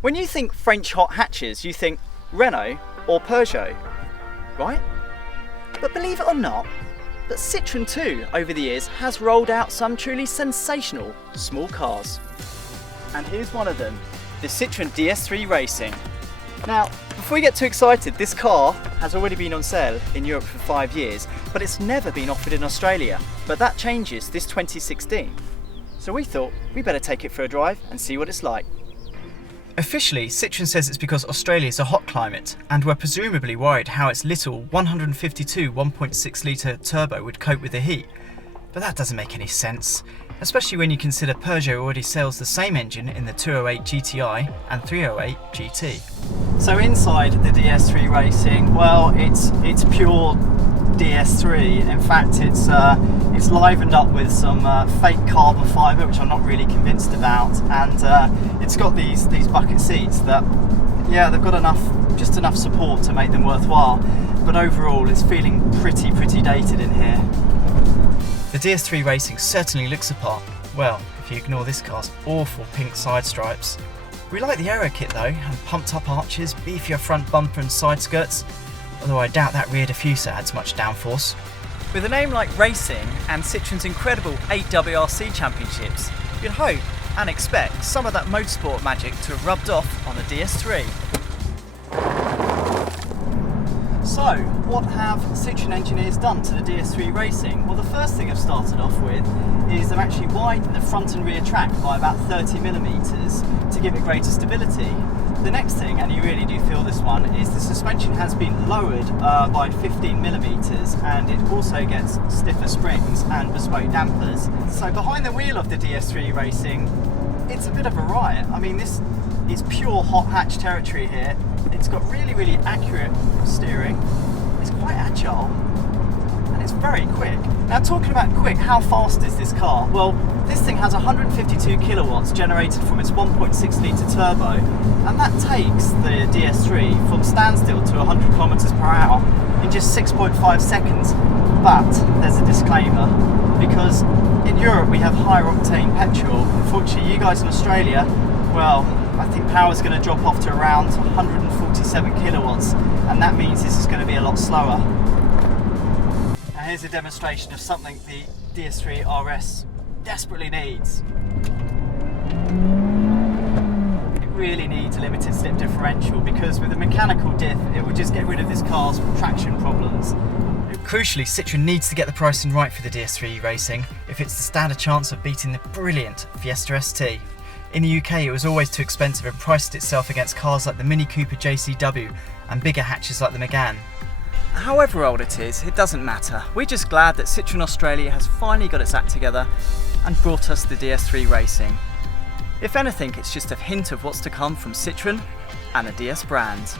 When you think French hot hatches, you think Renault or Peugeot, right? But believe it or not, but Citroën too, over the years, has rolled out some truly sensational small cars. And here's one of them, the Citroën DS3 Racing. Now, before we get too excited, this car has already been on sale in Europe for 5 years, but it's never been offered in Australia. But that changes this 2016. So we thought we better take it for a drive and see what it's like. Officially, Citroën says it's because Australia is a hot climate, and we're presumably worried how its little 152 1.6 litre turbo would cope with the heat. But that doesn't make any sense, especially when you consider Peugeot already sells the same engine in the 208 GTI and 308 GT. So inside the DS3 Racing, well, it's pure DS3. In fact, it's livened up with some fake carbon fibre, which I'm not really convinced about, and it's got these bucket seats that, yeah, they've got just enough support to make them worthwhile. But overall, it's feeling pretty dated in here. The DS3 Racing certainly looks the part. Well, if you ignore this car's awful pink side stripes. We like the aero kit though, and pumped up arches, beefier front bumper and side skirts, although I doubt that rear diffuser adds much downforce. With a name like Racing and Citroën's incredible 8 WRC championships, you'd hope and expect some of that motorsport magic to have rubbed off on the DS3. So, what have Citroën engineers done to the DS3 Racing? Well, the first thing I've started off with is they've actually widened the front and rear track by about 30mm to give it greater stability. The next thing, and you really do feel this one, is the suspension has been lowered by 15mm, and it also gets stiffer springs and bespoke dampers. So behind the wheel of the DS3 Racing, it's a bit of a riot. I mean, this is pure hot hatch territory here. It's got really accurate steering, it's quite agile, and it's very quick. Now, talking about quick, how fast is this car? Well, this thing has 152 kilowatts generated from its 1.6 litre turbo, and that takes the DS3 from standstill to 100 kilometers per hour in just 6.5 seconds. But there's a disclaimer, because in Europe we have higher octane petrol. Unfortunately, you guys in Australia, well, I think power's going to drop off to around 147 kilowatts, and that means this is going to be a lot slower. Now here's a demonstration of something the DS3 RS desperately needs. It really needs a limited slip differential, because with a mechanical diff it would just get rid of this car's traction problems. Crucially, Citroën needs to get the pricing right for the DS3 Racing if it's to stand a chance of beating the brilliant Fiesta ST. In the UK it was always too expensive and priced itself against cars like the Mini Cooper JCW and bigger hatches like the Megane. However old it is, it doesn't matter. We're just glad that Citroën Australia has finally got its act together and brought us the DS3 Racing. If anything, it's just a hint of what's to come from Citroën and the DS brand.